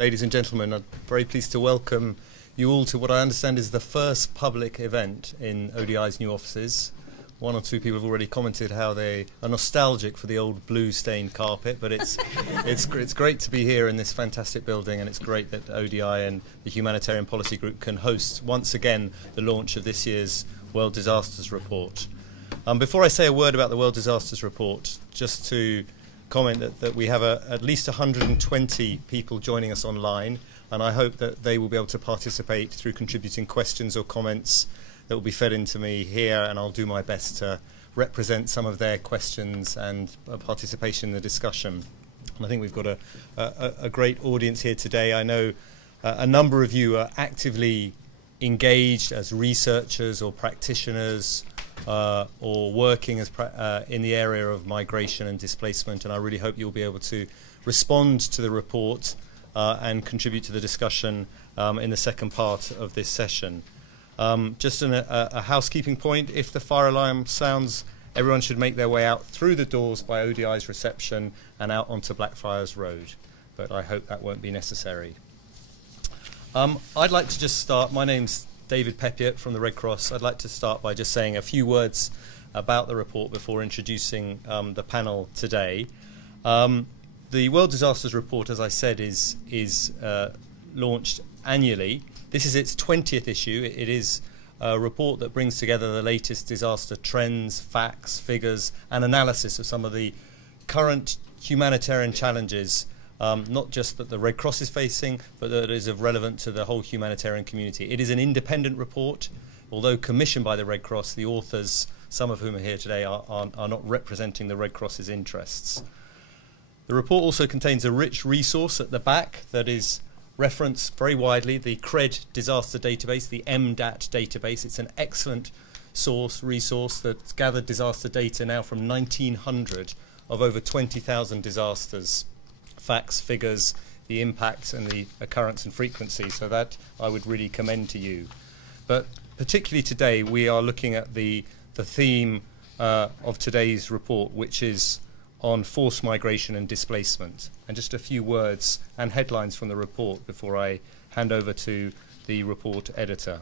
Ladies and gentlemen, I'm very pleased to welcome you all to what I understand is the first public event in ODI's new offices. One or two people have already commented how they are nostalgic for the old blue-stained carpet, but it's great to be here in this fantastic building, and it's great that ODI and the Humanitarian Policy Group can host once again the launch of this year's World Disasters Report. Before I say a word about the World Disasters Report, just to comment that we have at least 120 people joining us online, and I hope that they will be able to participate through contributing questions or comments that will be fed into me here, and I'll do my best to represent some of their questions and participation in the discussion. And I think we've got a great audience here today. I know a number of you are actively engaged as researchers or practitioners or working as in the area of migration and displacement, and I really hope you'll be able to respond to the report and contribute to the discussion in the second part of this session. Just a housekeeping point: if the fire alarm sounds, everyone should make their way out through the doors by ODI's reception and out onto Blackfriars Road, but I hope that won't be necessary. I'd like to just start. My name's David Peppiatt from the Red Cross. I'd like to start by just saying a few words about the report before introducing the panel today. The World Disasters Report, as I said, is launched annually. This is its 20th issue. It is a report that brings together the latest disaster trends, facts, figures, and analysis of some of the current humanitarian challenges, not just that the Red Cross is facing, but that is relevant to the whole humanitarian community. It is an independent report, although commissioned by the Red Cross. The authors, some of whom are here today, are not representing the Red Cross's interests. The report also contains a rich resource at the back that is referenced very widely, the CRED disaster database, the MDAT database. It's an excellent resource that's gathered disaster data now from 1900 of over 20,000 disasters. Facts, figures, the impact and the occurrence and frequency, so that I would really commend to you. But particularly today we are looking at the theme of today's report, which is on forced migration and displacement. And just a few words and headlines from the report before I hand over to the report editor.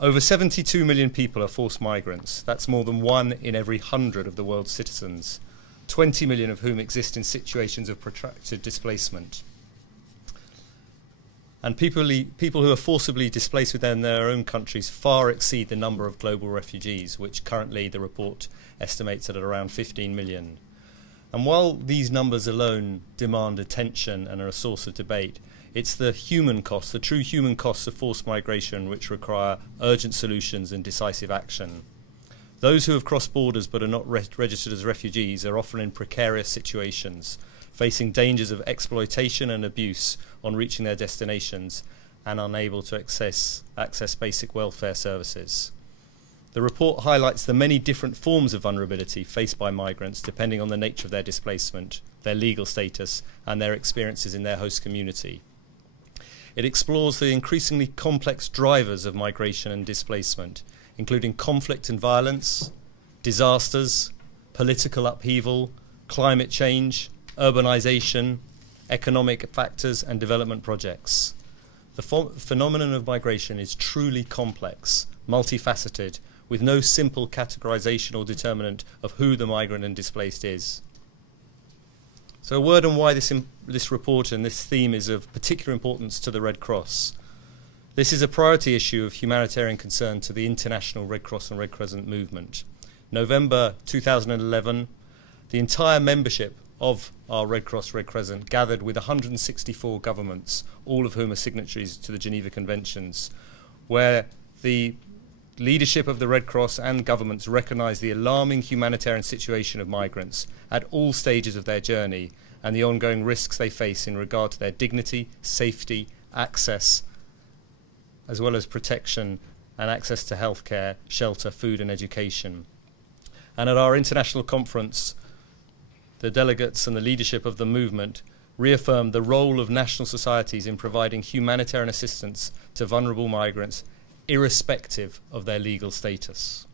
Over 72 million people are forced migrants. That's more than 1 in every 100 of the world's citizens, 20 million of whom exist in situations of protracted displacement. And people who are forcibly displaced within their own countries far exceed the number of global refugees, which currently the report estimates at around 15 million. And while these numbers alone demand attention and are a source of debate, it's the human costs, the true human costs of forced migration, which require urgent solutions and decisive action. Those who have crossed borders but are not registered as refugees are often in precarious situations, facing dangers of exploitation and abuse on reaching their destinations and unable to access basic welfare services. The report highlights the many different forms of vulnerability faced by migrants depending on the nature of their displacement, their legal status, and their experiences in their host community. It explores the increasingly complex drivers of migration and displacement, including conflict and violence, disasters, political upheaval, climate change, urbanization, economic factors, and development projects. The phenomenon of migration is truly complex, multifaceted, with no simple categorization or determinant of who the migrant and displaced is. So a word on why this report and this theme is of particular importance to the Red Cross. This is a priority issue of humanitarian concern to the international Red Cross and Red Crescent movement. November 2011, the entire membership of our Red Cross, Red Crescent gathered with 164 governments, all of whom are signatories to the Geneva Conventions, where the leadership of the Red Cross and governments recognise the alarming humanitarian situation of migrants at all stages of their journey and the ongoing risks they face in regard to their dignity, safety, access, as well as protection and access to healthcare, shelter, food and education. And at our international conference, the delegates and the leadership of the movement reaffirmed the role of national societies in providing humanitarian assistance to vulnerable migrants irrespective of their legal status.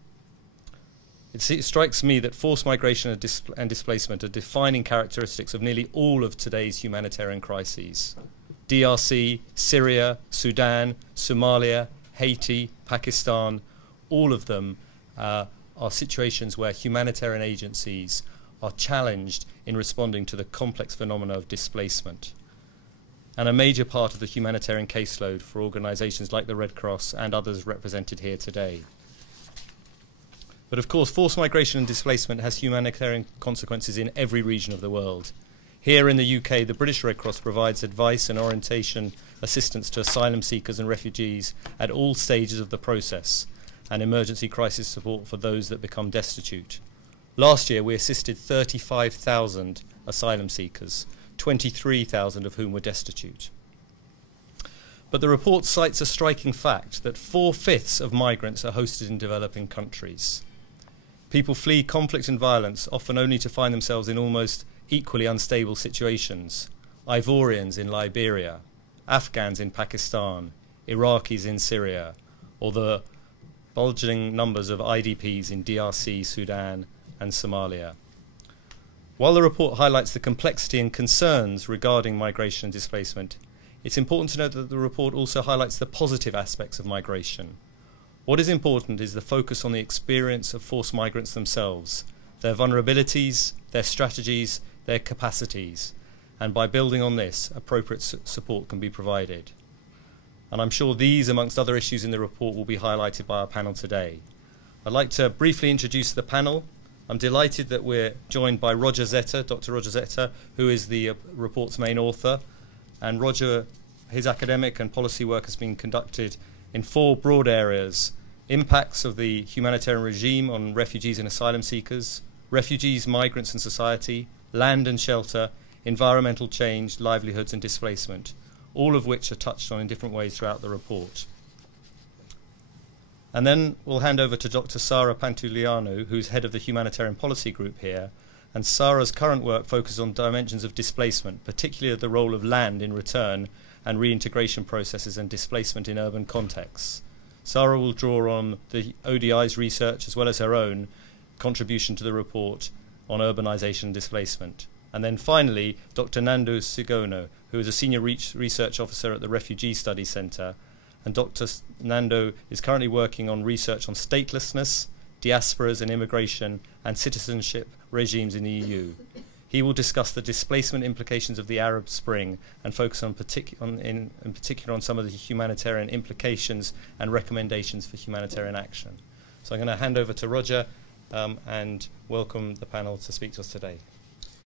It strikes me that forced migration and displacement are defining characteristics of nearly all of today's humanitarian crises. DRC, Syria, Sudan, Somalia, Haiti, Pakistan, all of them are situations where humanitarian agencies are challenged in responding to the complex phenomena of displacement. And a major part of the humanitarian caseload for organisations like the Red Cross and others represented here today. But of course, forced migration and displacement has humanitarian consequences in every region of the world. Here in the UK, the British Red Cross provides advice and orientation assistance to asylum seekers and refugees at all stages of the process, and emergency crisis support for those that become destitute. Last year, we assisted 35,000 asylum seekers, 23,000 of whom were destitute. But the report cites a striking fact that 4/5 of migrants are hosted in developing countries. People flee conflict and violence, often only to find themselves in almost equally unstable situations. Ivorians in Liberia, Afghans in Pakistan, Iraqis in Syria, or the bulging numbers of IDPs in DRC, Sudan, and Somalia. While the report highlights the complexity and concerns regarding migration and displacement, it's important to note that the report also highlights the positive aspects of migration. What is important is the focus on the experience of forced migrants themselves, their vulnerabilities, their strategies, their capacities, and by building on this, appropriate support can be provided. And I'm sure these, amongst other issues in the report, will be highlighted by our panel today. I'd like to briefly introduce the panel. I'm delighted that we're joined by Roger Zeta, Dr. Roger Zeta, who is the report's main author. And Roger, his academic and policy work has been conducted in 4 broad areas: impacts of the humanitarian regime on refugees and asylum seekers, refugees, migrants and society, land and shelter, environmental change, livelihoods and displacement, all of which are touched on in different ways throughout the report. And then we'll hand over to Dr. Sara Pantuliano, who's head of the Humanitarian Policy Group here. And Sara's current work focuses on dimensions of displacement, particularly the role of land in return and reintegration processes and displacement in urban contexts. Sara will draw on the ODI's research as well as her own contribution to the report on urbanisation and displacement. And then finally, Dr. Nando Sigono, who is a senior research officer at the Refugee Studies Centre. And Dr. Nando is currently working on research on statelessness, diasporas and immigration, and citizenship regimes in the EU. He will discuss the displacement implications of the Arab Spring and focus in particular on some of the humanitarian implications and recommendations for humanitarian action. So I'm going to hand over to Roger and welcome the panel to speak to us today.